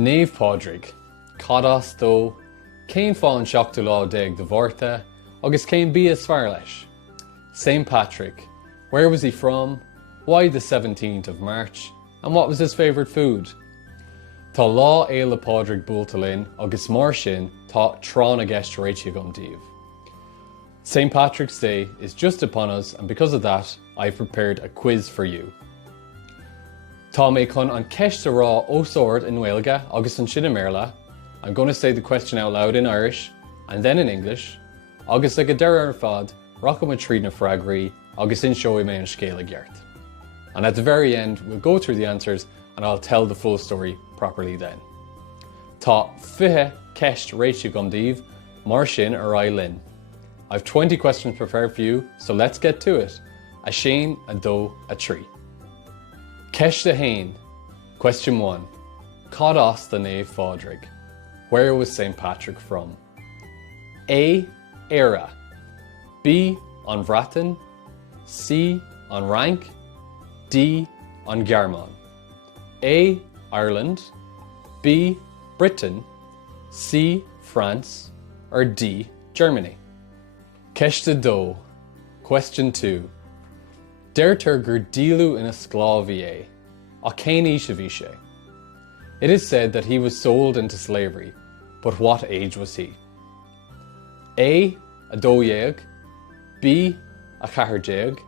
Neve Pádraig, Cadas dó, céim fáin seachtar lá déag de bhórta, agus céim bí is fearr leis. St. Patrick, where was he from? Why the 17th of March? And what was his favourite food? Tá lá éile Pádraig buailte linn agus mar sin tá trán a gceist réite gom díobh. St. Patrick's Day is just upon us, and because of that, I've prepared a quiz for you. Tá mé chun an ceist a rá ósord in Gaeilge agus an sin Méarla. I'm going to say the question out loud in Irish and then in English. Agus ag a deir ar fad, racham a trí na freagraí agus in seoí mé an scéala geart. And at the very end, we'll go through the answers and I'll tell the full story properly then. Tá fiche ceist réite gom díobh, mar sin ar aghaidh linn. I've 20 questions prepared for you, so let's get to it. A Shane, a Do, a Tree. Ceist a Hain. Question 1. Cad as the Neve Pádraig. Where was St. Patrick from? A. Éire. B. An Bhreatain. C. An Rank. D. An Gearmáin. A. Ireland. B. Britain. C. France. Or D. Germany. Ceist a Dó. Question 2. Deirtear gur díolú ina sclábhí é, ach cén aois a bhí sé. It is said that he was sold into slavery, but what age was he? A. A dódhéag. B. A chathair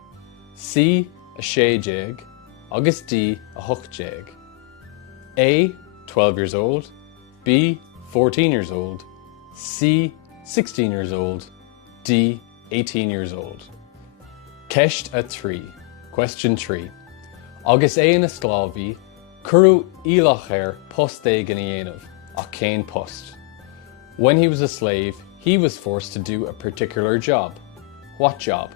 C. A séidéag. Agus D. A hochtdéag. A. 12 years old. B. 14 years old. C. 16 years old. D. 18 years old. Ceist a Trí. Question 3. Agus é ina sclábhí, curú íleach air post é gan dhéanamh, ach cén post. When he was a slave, he was forced to do a particular job. What job?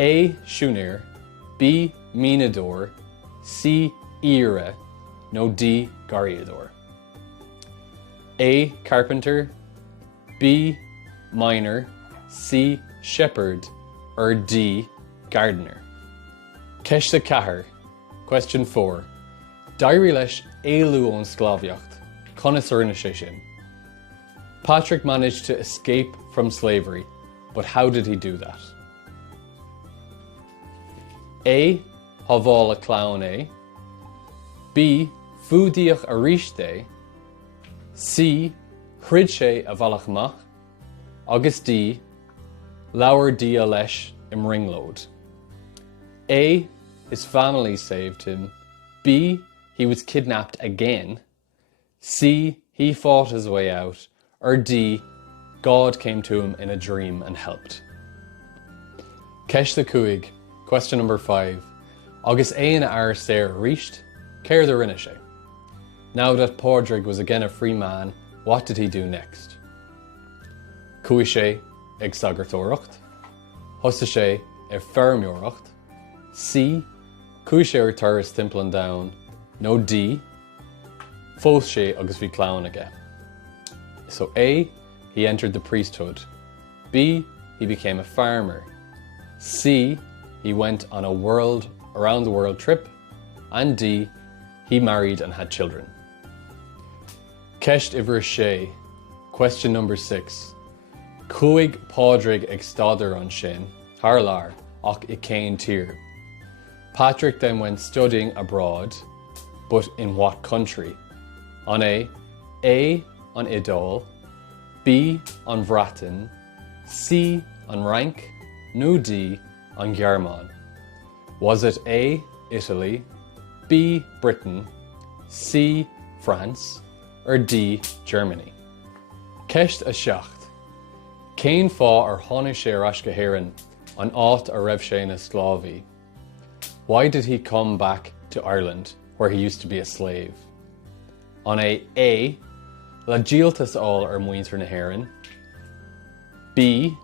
A. Siúnair. B. Mínadóir. C. Íre. No D. Gariador. A. Carpenter. B. Miner. C. Shepherd. Or D. Gardener. Ceist a Chathair. Question 4. D'éirí leis éilú ón sclábhaíocht, conas ar ina sé sin. Patrick managed to escape from slavery, but how did he do that? A. Thábháil a clán é. B. Fuaidíoch a ríist é. C. Thrid sé a bhealach amach. Agus D. Leabhar dia leis im ringlód. A. His family saved him. B. He was kidnapped again. C. He fought his way out. Or D. God came to him in a dream and helped. Ceist a Cúig. Question number 5. Agus é ina air séir ríist, céir de rinne sé. Now that Pádraig was again a free man, what did he do next? Cúig sé ag sagartóireacht. Thosa sé ar feirmeoireacht. C. Cúig sé ar turas timplean down. No D. Fós sé agus bhí clán aige. So A. He entered the priesthood. B. He became a farmer. C. He went on a around the world trip. And D. He married and had children. Ceist Ibhir sé. Question number 6. Cúig Pádraig ag stadar an sin, thar lear, ach I cén tír. Patrick then went studying abroad, but in what country? On A. On Idal. B. On Bhreatain. C. On Rank. No D. On Gearmáin. Was it A. Italy. B. Britain. C. France. Or D. Germany? Ceist a Seacht. Cén fá ar tháinig sé ar ais go héireann an áit a raibh sé na sclábhaí. Why did he come back to Ireland, where he used to be a slave? On A. Le díoltas all ar muintir na héireann. B.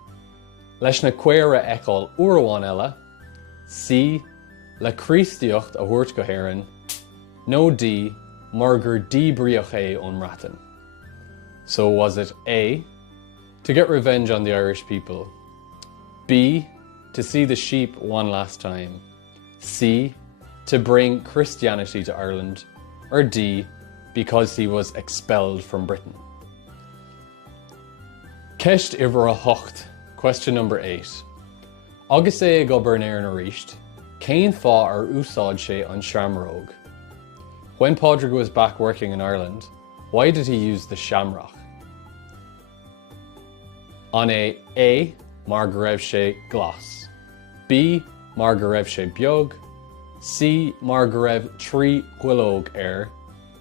Leis na cuéire eáil uairháin eile. C. Le críostaíocht a thuairt go héireann. No D. Mar gur díbríoch é ón Bhreatain. So was it A. To get revenge on the Irish people. B. To see the sheep one last time. C. To bring Christianity to Ireland. Or D. because he was expelled from Britain. Ceist uimhir a hocht. Question number 8. Agus é ag obair ar na ríist, cén fá ar úsáid sé an shamróg? When Padraig was back working in Ireland, why did he use the shamrock? An é A. Mar go raibh sé glas, B. Mar go raibh sé beag, C. Mar go raibh trí huilóg air,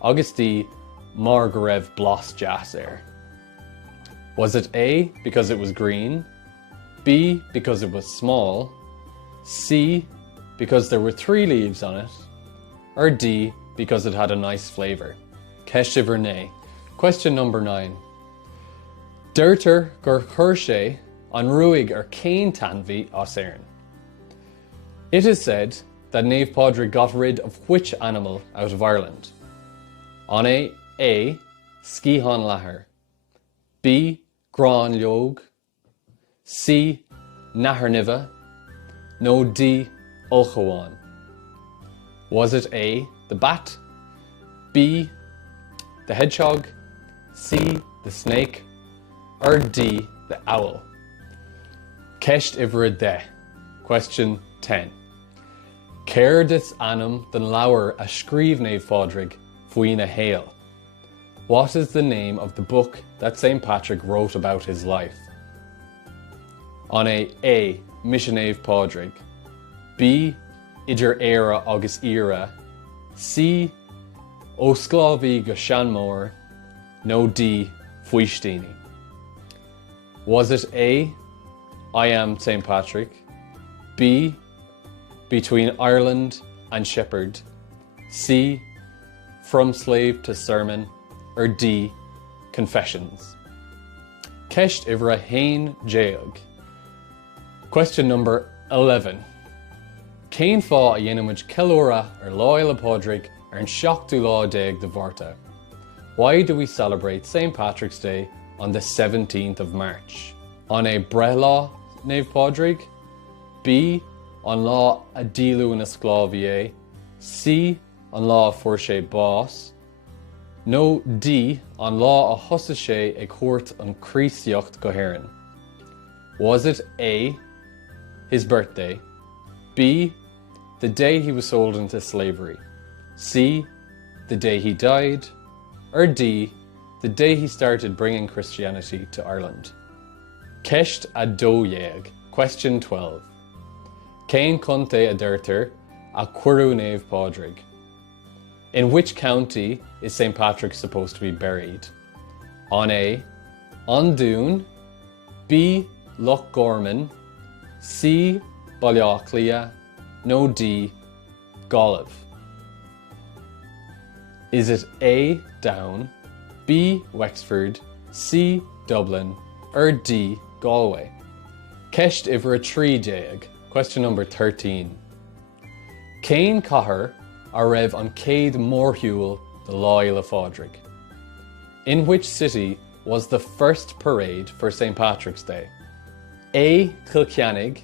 agus D. Mar go raibh blas deas air. Was it A, because it was green, B, because it was small, C, because there were 3 leaves on it, or D, because it had a nice flavour? Ceist uimhir né. Question number 9. Deirtear gur chuir sé an ruaig ar cén tanmhí as éireann. It is said that Naomh Padraig got rid of which animal out of Ireland? An é A. Scíhan Leathair, B. Grán Leog, C. Nathair Niva, no D. Ulchawan. Was it A. the bat, B. the hedgehog, C. the snake, or D. the owl? Ceist uimhir de. Question 10. Céir dis anam den leabhar a scríobh Naomh Padraig faoin na héal? What is the name of the book that St. Patrick wrote about his life? An é A. Mission Naomh Padraig, B. Idir Éire agus Ire, C. Ó Sclávaí go Seanmór, no D. Fuistíní. Was it A. I Am St. Patrick, B. Between Ireland and Shepherd, C. From Slave to Sermon, or D. Confessions? Ceist uimhir a hain déag. Question number 11. Cén fá a dhéanamid ceiliúradh ar láithre le Padraig ar an 17 de Mhárta? Why do we celebrate St. Patrick's Day on the 17th of March? An é brethláth Naomh Padraig, B. an lá a díliú na sclávaí é, C. an lá a fuair sé bás, no D. an lá a thosa sé ag cuairt an chríostaíocht go hÉireann? Was it A. his birthday, B. the day he was sold into slavery, C. the day he died, or D. the day he started bringing Christianity to Ireland? Ceist a dóideag. Question 12. Cén conte a deirtear a cuireadh Naomh Padraig? In which county is St. Patrick supposed to be buried? An A. An Doon, B. Loch Gorman, C. Ballyaclia, no D. Galway. Is it A. Down, B. Wexford, C. Dublin, or D. Galway? Ceist uimhir a trí déag. Question number 13. Cén cathair a raibh an céad mórthúil de láithre le Padraig? In which city was the first parade for St. Patrick's Day? A. Kilkennig,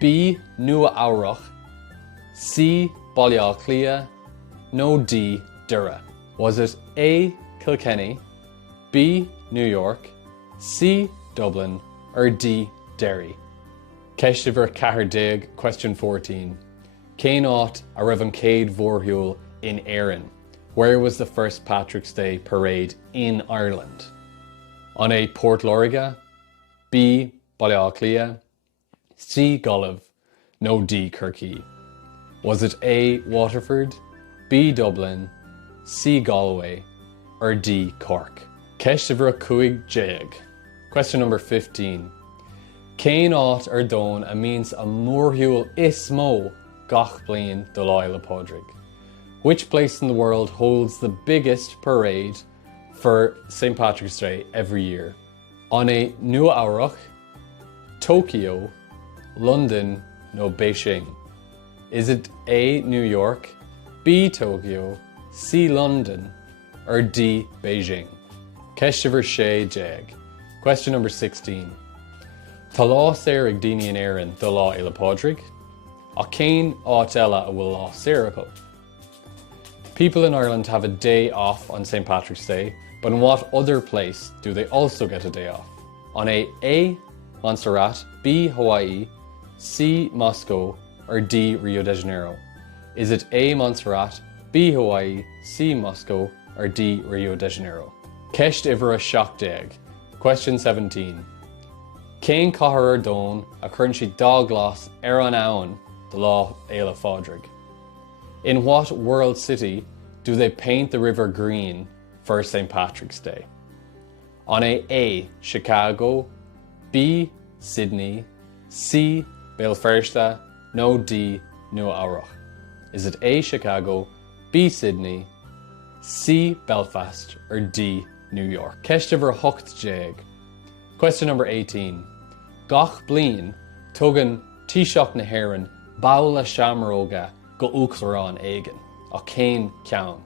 B. Nua-Amhrach, C. Ballyaclia, no D. Dura. Was it A. Kilkenny, B. New York, C. Dublin, or D. Derry? Ceist uimhir chathair déag. Question 14. Cén áit a raibh an céad mhórthúil in Éireann? Where was the first Patrick's Day parade in Ireland? An é Port Loriga, B. Ballyaclia, C. Galway, no D. Kirky. Was it A. Waterford, B. Dublin, C. Galway, or D. Cork? Ceist uimhir a cúig déag. Question number 15. Cén áit ar dón a means a mórthúil is mó gach bliain de láithre le Padraig? Which place in the world holds the biggest parade for St. Patrick's Day every year? An é Nua-Amhrach, Tokyo, London, no Beijing? Is it A. New York, B. Tokyo, C. London, or D. Beijing? Ceist uimhir sé déag. Question number 16. Tá lá saor ag daoine in Éireann do láithre le Padraig, ach cén áit eile a bhfuil lá saor acu? People in Ireland have a day off on St. Patrick's Day, but in what other place do they also get a day off? On A. Montserrat, B. Hawaii, C. Moscow, or D. Rio de Janeiro? Is it A. Montserrat, B. Hawaii, C. Moscow, or D. Rio de Janeiro? Ceist Ivra Shock Dag. Question 17. Cén Cahar Dón a Currency Doglas Eran Aon, the law Eila Fodrig. In what world city do they paint the river green for St. Patrick's Day? On A. Chicago, B. Sydney, C. Belfast, no D. Nua Aurach. Is it A. Chicago, B. Sydney, C. Belfast, or D. New York? Ceist Ivra Hocht Jag. Question number 18. Gach blin tugan Taoiseach na hÉireann Balla Shamróga go Uachtarán Éigean a cén ceann.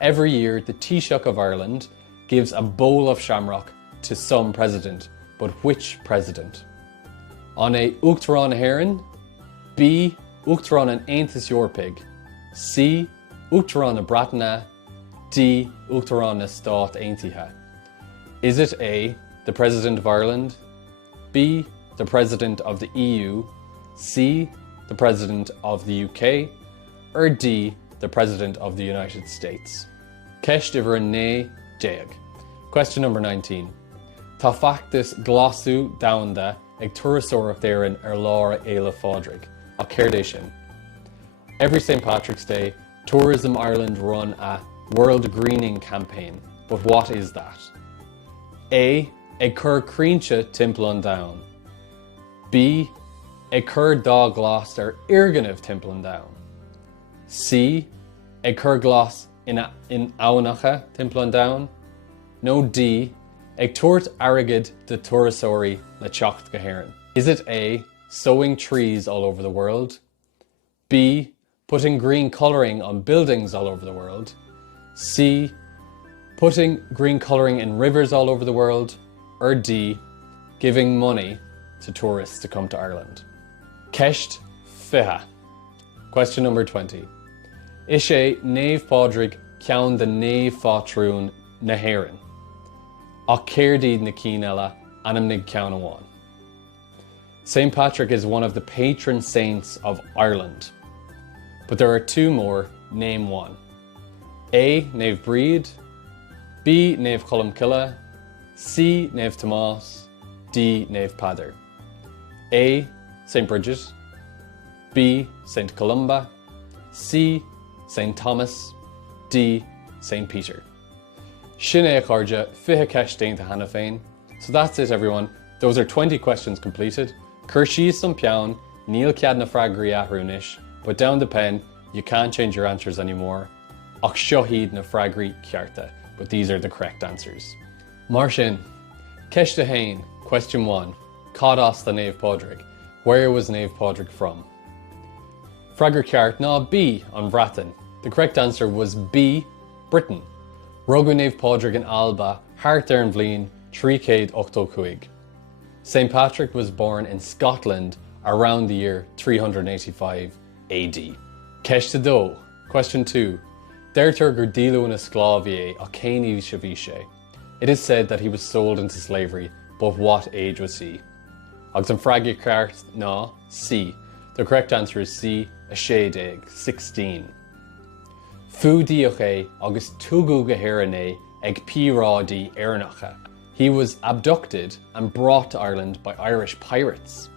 Every year, the Taoiseach of Ireland gives a bowl of shamrock to some president, but which president? On A. Uachtarán na hÉireann, B. Uachtarán an Aontas Eorpaig, C. Uachtarán na Breataine, D. Uachtarán na Stát Aontaithe. Is it A. the President of Ireland, B. the President of the EU, C. the President of the UK, or D. the President of the United States? Ceist Ivra Né Déag. Question number 19. Tá factus glasú damhanda ag turasóireacht éireann ar lára Éila Fodrig, a céir é sin. Every St. Patrick's Day, Tourism Ireland run a World Greening campaign, but what is that? A. Ag cur críonse timpeall an Down. B. Ag cur dá glas ar Irganamh timpeall an Down. C. Ag cur glas in Aunacha timpeall an Down. No D. Ag tuairt airgid de turasóirí na teacht go hÉireann. Is it A. sowing trees all over the world, B. putting green colouring on buildings all over the world, C. putting green colouring in rivers all over the world, or D. giving money to tourists to come to Ireland? Ceist Fiche. Question number 20. Is sé Naomh Pádraig ceann de Naomh Fátrún na hÉireann? Ach céirdíd na cín eile anam nig ceann amháin. St. Patrick is one of the patron saints of Ireland, but there are two more. Name one. A. Naomh Bríd, B. Naomh Columcille, C. Naomh Tomás, D. Naomh Padar. A. St. Bridget, B. St. Columba, C. St. Thomas, D. St. Peter. Sin é a chairde fiche ceist déanta hana féin. So that's it, everyone. Those are 20 questions completed. Cur síos some peann, níl cead na freagraí ahrúnis, but down the pen, you can't change your answers anymore. Ach seo hiad na freagraí cearta, but these are the correct answers. Mar sin, ceist a hain. Question 1. Cad as the Naomh Pádraig. Where was Naomh Pádraig from? Freagra ceart ná B on Breataine. The correct answer was B, Britain. Rugú Naomh Pádraig in Alba, Hart ar an Bhliain, 385. St. Patrick was born in Scotland around the year 385 AD. Ceist dó. Question 2. Deirtear gur díliú na sclaviae a céine se bhí sé. It is said that he was sold into slavery, but what age was he? Agus an freagra ceart ná C. The correct answer is C, a séideag, 16. Fuaidíoch é agus tugadh go hÉireann é ag píráidí éarnacha. He was abducted and brought to Ireland by Irish pirates.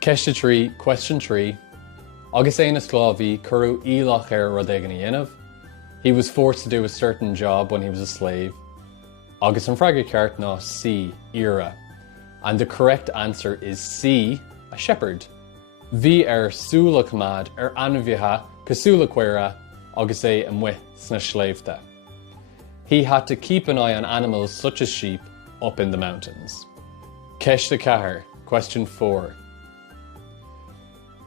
Ceist 3, question 3. Agus é na sclaviaí curú ílach ar rud éigin a dhéanamh. He was forced to do a certain job when he was a slave. Agus an freagra ceart ná C, Ira. And the correct answer is C, a shepherd. Bhí ar súla cumad ar anmhithe cosúla cuireadh agus é an muith sna sléibhte. He had to keep an eye on animals such as sheep up in the mountains. Ceist a chathair. Question 4.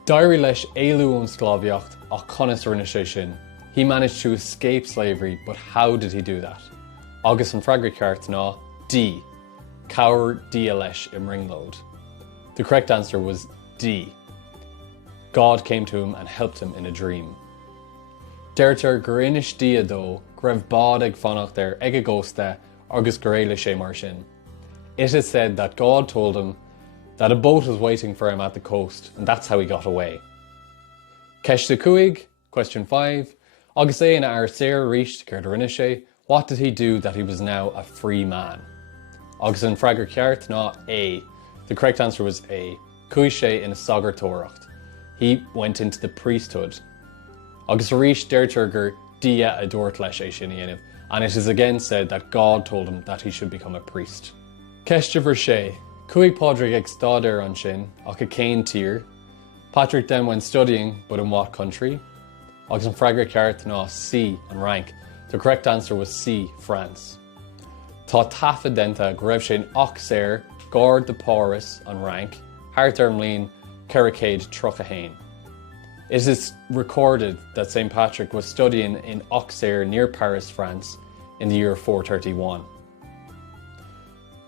D'éirí leis éilú an sclaviacht ach conas rinne sé sin. He managed to escape slavery, but how did he do that? Agus an freagra ceart ná D. Cabhair dia leis im ringlód. The correct answer was D. God came to him and helped him in a dream. Deirtear gur inis dia dó, greibh bád ag fannacht ag a gcósta agus gur éile sé mar sin. It is said that God told him that a boat was waiting for him at the coast, and that's how he got away. Ceiste Cúig, question 5. Agus é na ar séir ríist gur rinne sé, what did he do that he was now a free man? Agus an freagar ceart ná A. The correct answer was A. Cúig sé in a sagar tóracht. He went into the priesthood. Agus ríist deirtear gur dia a dúirt leis é sin dhéanamh, and it is again said that God told him that he should become a priest. Ceiste bhar sé. Cúig Padraig ag stádar an sin, ach a céin tír. Patrick then went studying, but in what country? Agus an freagar ceart ná C, an rank. The correct answer was C, France. Tá tafa denta go raibh sé ach séir, gard de Páras an rank, hart mlín Carricade Truchahain. It is recorded that St. Patrick was studying in Auxerre near Paris, France in the year 431.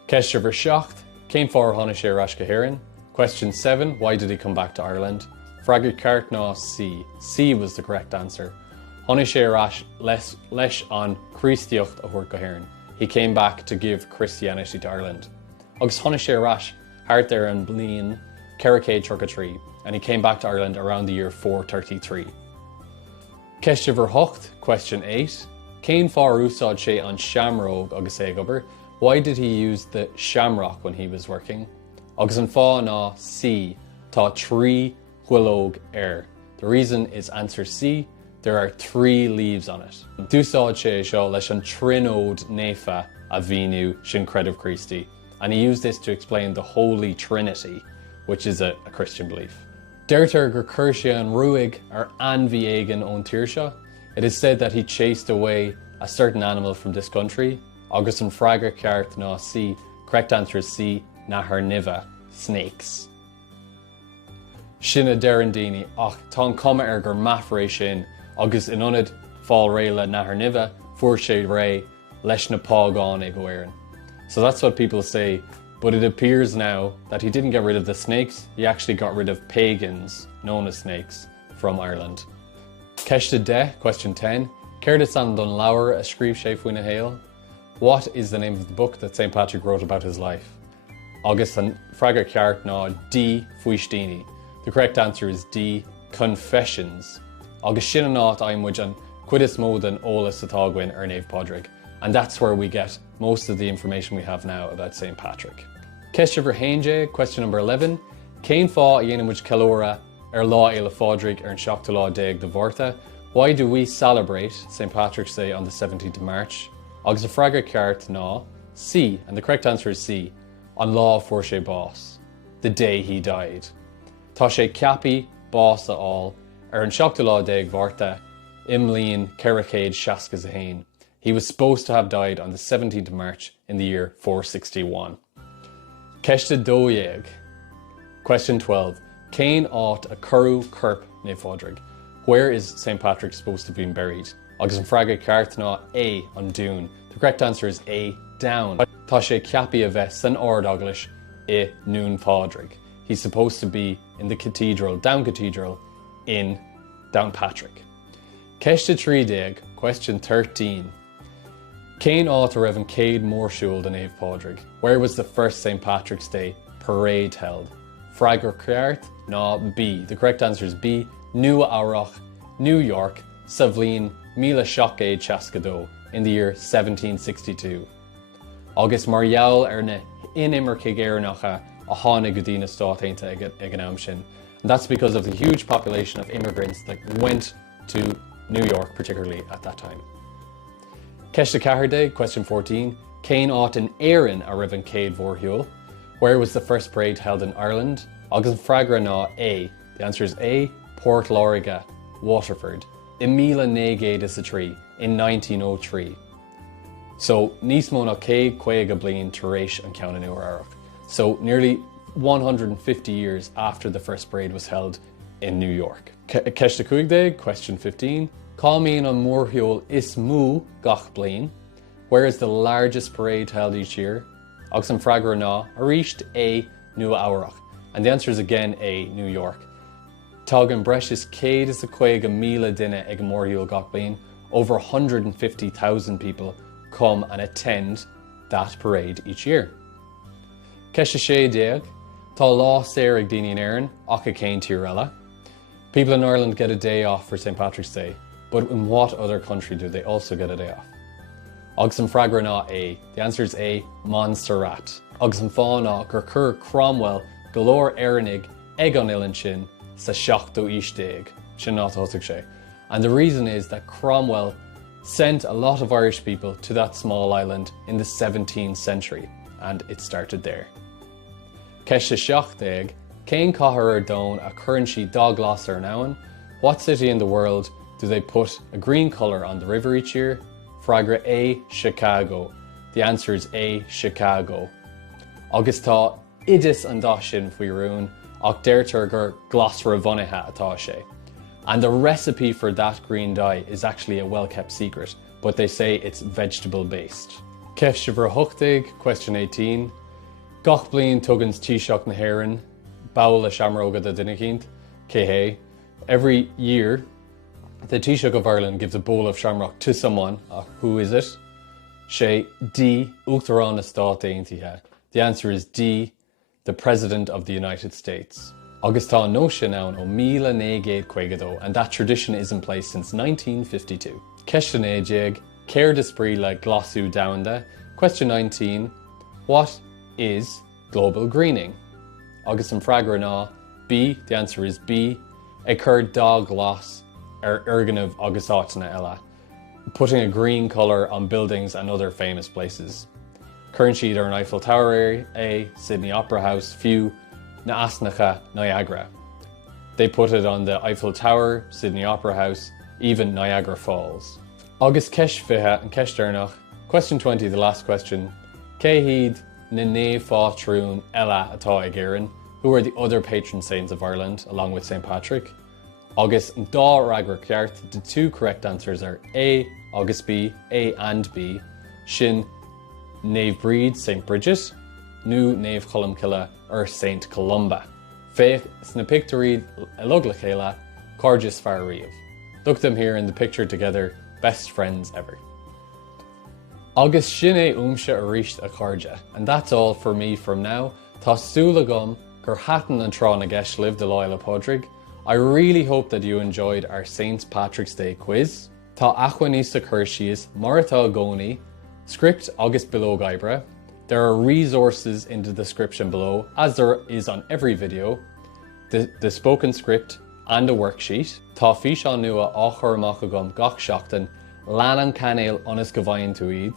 Ceiste bhar seacht, cén fór tháinig sé ar ais go hÉireann? Question 7, why did he come back to Ireland? Freagar ceart ná C. C was the correct answer. Tháinig sé ar ais leis an Chríostaíocht a thuair go hÉireann. He came back to give Christianity to Ireland. Agus tháinig sé ar ais hart an bliain Carricade Truchatree, and he came back to Ireland around the year 433. Ceiste bhar hocht, question 8. Cén fór úsáid sé an shamróg agus é gobar? Why did he use the shamrock when he was working? Agus an fá ná C. Tá trí huilóg air. The reason is answer C. There are 3 leaves on it. D'úsáid sé seo leis an trinód néfa a bhíniú sin credh Christi, and he used this to explain the Holy Trinity, which is a Christian belief. Deirtear gur chuir sé an ruig ar anmhí éigean ón tír seo. It is said that he chased away a certain animal from this country. Agus an freagar ceart ná C. Correct answer is C. Nathair niva, snakes. Sinna dearan daoine ach tá cuma ar gur maithrééis sin agus inionad fáil réile Nathair niva fuair sé ré leis na págáin ag Éireann. So that's what people say, but it appears now that he didn't get rid of the snakes, he actually got rid of pagans, known as snakes, from Ireland. Ceiste de, question 10. Céir is an don leabhar a scríobh sé faoin na héal? What is the name of the book that St. Patrick wrote about his life? Agus an freagar ceart ná D. Fuistíní. The correct answer is D. Confessions. Agus sin an áit aimmuid an cuid is mó den ólas atá gcuin ar Naomh Padraig. And that's where we get most of the information we have now about St. Patrick. Ceiste bhar hainge, question number 11. Cén fá a dhéanamid ceiliúradh ar lá éile Fádraig ar an 7 déag de Bhórta? Why do we celebrate St. Patrick's Day on the 17th of March? Agus a freagar ceart ná C, and the correct answer is C. An lá fuair sé bás, the day he died. Tá sé ceapaí bása all ar an 7 déag Bhórta imlíonn Carricade Seasca Hain. He was supposed to have died on the 17th of March in the year 461. Ceiste dóiag. Question 12. Cén áit a curú curp Naomh Padraig? Where is St. Patrick supposed to have been buried? Agus an freagar ceart ná A, an dún. The correct answer is A, down. Tá sé ceapaí a bheith san ardaglis I Nún Padraig. He's supposed to be in the cathedral, Down Cathedral, in Downpatrick. Ceiste trídeag, question 13. Cén áit a raibh an céad mórsúil den Naomh Padraig? Where was the first St. Patrick's Day parade held? Freagar ceart ná B. The correct answer is B, Nua Aurach, New York, Savlín, Míle Seachcéad Seascadó, in the year 1762. Agus mar gheall ar na inimircigh éireannacha a tháinig go dtí na státainta ag an am sin. And that's because of the huge population of immigrants that went to New York, particularly at that time. Ceiste Cahardé, question 14. Cén áit in Éireann a raibh an céad mhórthaoil? Where was the first parade held in Ireland? Agus an freagra ná A. The answer is A, Port Loriga, Waterford, in 1903, in 1903. So níos mó ná 150 bliain tar éis an ceann in Uairach. So nearly 150 years after the first parade was held in New York. Ceiste Cuaigde, question 15. Cáimíonn an mórthaoil is mú gach bliain. Where is the largest parade held each year? Agus an freagra ná a ríist A, Nua Aurach. And the answer is again A, New York. Tug an breis céad is a chuig míle duine ag Mórthíol gach bliain. Over 150,000 people come and attend that parade each year. Ceist sé déag, tá lá séir ag daoine in Éireann ach a céin tír eile. People in Ireland get a day off for St. Patrick's Day, but in what other country do they also get a day off? Agus an freagra ná A. The answer is A, Montserrat. Agus an fáin ná gur chur Cromwell golóir Éireannig ag an Uileán sin sa 17 sin ná thosaigh sé. And the reason is that Cromwell sent a lot of Irish people to that small island in the 17th century, and it started there. Ceist 17, cén cathair ar dón a currency dá glas ar an what city in the world do they put a green colour on the river each year? Freagra A, Chicago. The answer is A, Chicago. Agus tá idis an dá sin faoi rún, ach deirtear gur glasra bhunaithe atá sé. And the recipe for that green dye is actually a well-kept secret, but they say it's vegetable-based. Ceist bhar thuchtaigh, question 18. Gach bliain tugann Taoiseach na hÉireann, bail le seamróga de duine chéint, cé. Every year, the Taoiseach of Ireland gives a bowl of shamrock to someone. Who is it? Sé D, Uachtarán na Stát Aontaithe. The answer is D, the President of the United States. Agus tá an nóise nán ó 1952, and that tradition is in place since 1952. Ceist 19, céir d'esprí le glasú domhanda. Question 19, what is global greening? Agus an freagra ná B, the answer is B, a chur dá glas ar organamh agus áiteanna eile, putting a green colour on buildings and other famous places. Current siad ar an Eiffel Tower A, Sydney Opera House, fiú na asnacha Niagara. They put it on the Eiffel Tower, Sydney Opera House, even Niagara Falls. Agus ceist 20 and ceist éireannach. Question 20, the last question. Cé hiad na néamh-fátrún eile atá ag Éireann? Who are the other patron saints of Ireland, along with St. Patrick? Agus dá ragra ceart, the two correct answers are A, agus B, A and B. Sin Nave Breed, St. Bridget, nu Nave Columcilla, or St. Columba. Féach sna picturí a lug le chéile, Corgus fear riamh. Look them here in the picture together, best friends ever. Agus sin é úmse arís a cairde, and that's all for me from now. Tá súla gom gur hatan an trán a gceist live de láile podrig. I really hope that you enjoyed our St. Patrick's Day quiz. Tá achhaníosa chuirsíos mar atá gcónaí, script agus below gaibre. There are resources in the description below, as there is on every video, the spoken script and a worksheet. Tá fís an nua á chur amach agam gach seachtain, lean an canéil onas go bhain tú iad.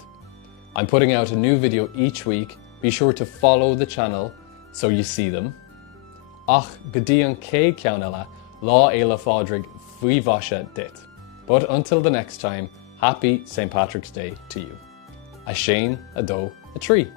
I'm putting out a new video each week. Be sure to follow the channel so you see them. Ach go dtí an céad ceann eile, lá éile fádrig faoi bhaise dit. But until the next time, happy St. Patrick's Day to you. A Shane, a doe, a tree.